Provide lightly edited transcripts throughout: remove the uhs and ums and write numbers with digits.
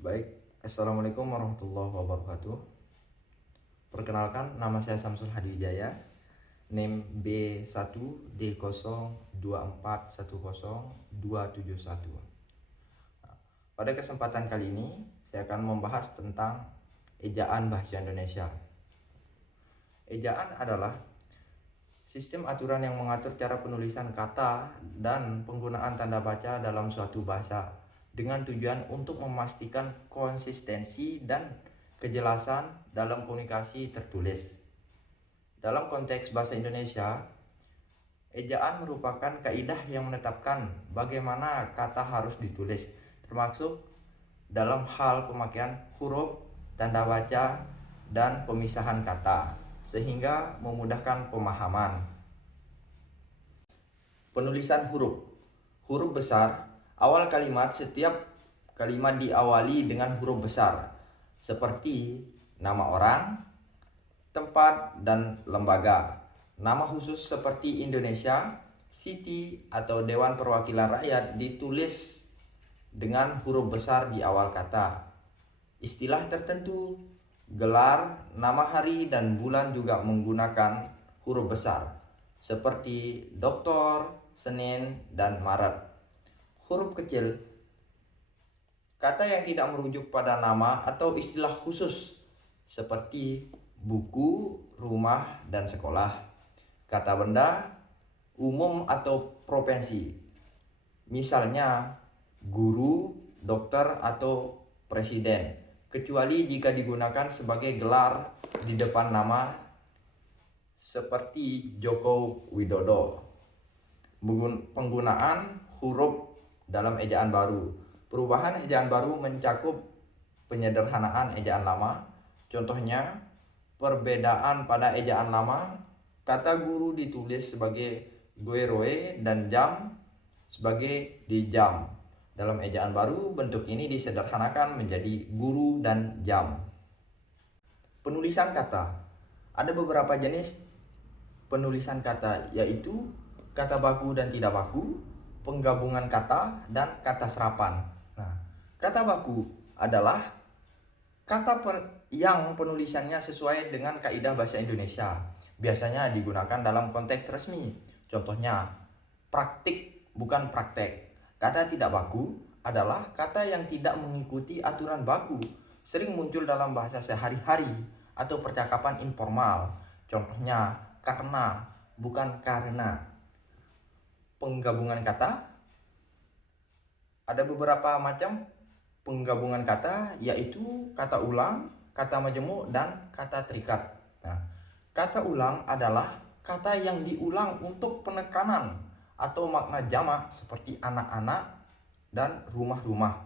Baik, Assalamualaikum warahmatullahi wabarakatuh. Perkenalkan, nama saya Samsul Hadijaya, NIM B1D024102771. Pada kesempatan kali ini, saya akan membahas tentang ejaan bahasa Indonesia. Ejaan adalah sistem aturan yang mengatur cara penulisan kata dan penggunaan tanda baca dalam suatu bahasa dengan tujuan untuk memastikan konsistensi dan kejelasan dalam komunikasi tertulis. Dalam konteks bahasa Indonesia, ejaan merupakan kaidah yang menetapkan bagaimana kata harus ditulis, termasuk dalam hal pemakaian huruf, tanda baca, dan pemisahan kata, sehingga memudahkan pemahaman. Penulisan huruf. Huruf besar, awal kalimat, setiap kalimat diawali dengan huruf besar, seperti nama orang, tempat, dan lembaga. Nama khusus seperti Indonesia, City, atau Dewan Perwakilan Rakyat ditulis dengan huruf besar di awal kata. Istilah tertentu, gelar, nama hari, dan bulan juga menggunakan huruf besar, seperti Doktor, Senin, dan Maret. Huruf kecil, kata yang tidak merujuk pada nama atau istilah khusus, seperti buku, rumah, dan sekolah. Kata benda, umum atau provinsi, misalnya guru, dokter, atau presiden, kecuali jika digunakan sebagai gelar di depan nama, seperti Joko Widodo. Penggunaan huruf dalam ejaan baru. Perubahan ejaan baru mencakup penyederhanaan ejaan lama. Contohnya, perbedaan pada ejaan lama, kata guru ditulis sebagai gueroe dan jam sebagai di jam. Dalam ejaan baru, bentuk ini disederhanakan menjadi guru dan jam. Penulisan kata. Ada beberapa jenis penulisan kata, yaitu kata baku dan tidak baku, penggabungan kata, dan kata serapan. Nah, kata baku adalah kata yang penulisannya sesuai dengan kaidah bahasa Indonesia. Biasanya digunakan dalam konteks resmi. Contohnya, praktik bukan praktek. Kata tidak baku adalah kata yang tidak mengikuti aturan baku, sering muncul dalam bahasa sehari-hari atau percakapan informal. Contohnya, karena bukan karena. Penggabungan kata, ada beberapa macam penggabungan kata, yaitu kata ulang, kata majemuk, dan kata terikat. Nah, kata ulang adalah kata yang diulang untuk penekanan atau makna jamak, seperti anak-anak dan rumah-rumah.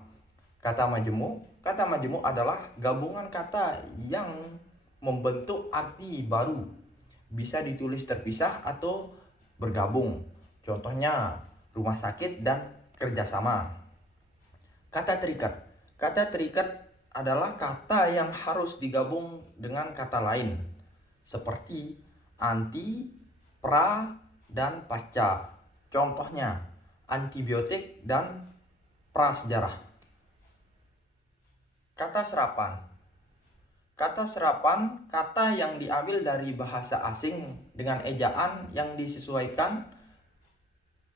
Kata majemuk adalah gabungan kata yang membentuk arti baru, bisa ditulis terpisah atau bergabung. Contohnya, rumah sakit dan kerjasama. Kata terikat. Kata terikat adalah kata yang harus digabung dengan kata lain, seperti anti, pra, dan pasca. Contohnya, antibiotik dan prasejarah. Kata serapan. Kata serapan, kata yang diambil dari bahasa asing dengan ejaan yang disesuaikan.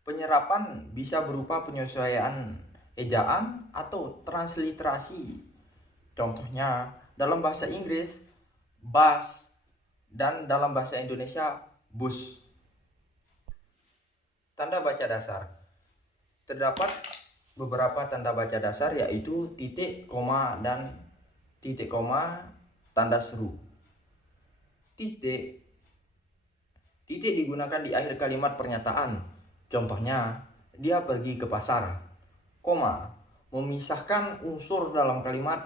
Penyerapan bisa berupa penyesuaian ejaan atau transliterasi. Contohnya, dalam bahasa Inggris, bus, dan dalam bahasa Indonesia, bus. Tanda baca dasar. Terdapat beberapa tanda baca dasar, yaitu titik, koma, dan titik koma, tanda seru. Titik digunakan di akhir kalimat pernyataan. Contohnya, dia pergi ke pasar. Koma, memisahkan unsur dalam kalimat,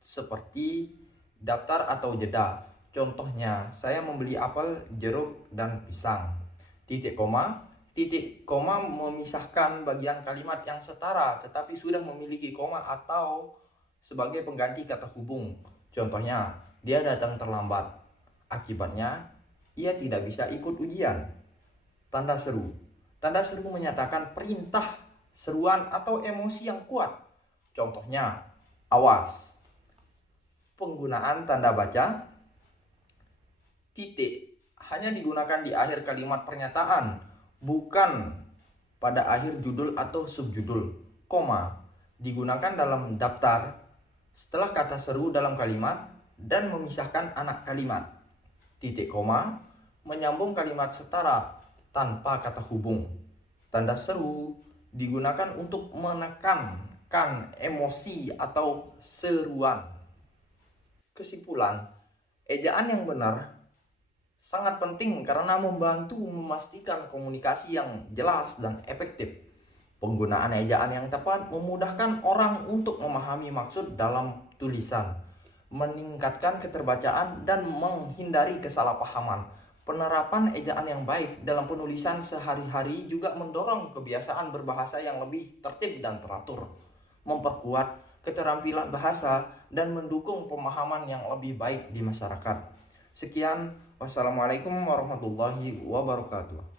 seperti daftar atau jeda. Contohnya, saya membeli apel, jeruk, dan pisang. Titik koma memisahkan bagian kalimat yang setara tetapi sudah memiliki koma atau sebagai pengganti kata hubung. Contohnya, dia datang terlambat. Akibatnya, ia tidak bisa ikut ujian. Tanda seru. Tanda seru menyatakan perintah, seruan, atau emosi yang kuat. Contohnya, Awas, penggunaan tanda baca titik hanya digunakan di akhir kalimat pernyataan, bukan pada akhir judul atau subjudul. Koma digunakan dalam daftar setelah kata seru dalam kalimat dan memisahkan anak kalimat. Titik koma menyambung kalimat setara tanpa kata hubung. Tanda seru digunakan untuk menekankan emosi atau seruan. Kesimpulan, ejaan yang benar sangat penting karena membantu memastikan komunikasi yang jelas dan efektif. Penggunaan ejaan yang tepat memudahkan orang untuk memahami maksud dalam tulisan, meningkatkan keterbacaan, dan menghindari kesalahpahaman. Penerapan ejaan yang baik dalam penulisan sehari-hari juga mendorong kebiasaan berbahasa yang lebih tertib dan teratur, memperkuat keterampilan bahasa, dan mendukung pemahaman yang lebih baik di masyarakat. Sekian, wassalamualaikum warahmatullahi wabarakatuh.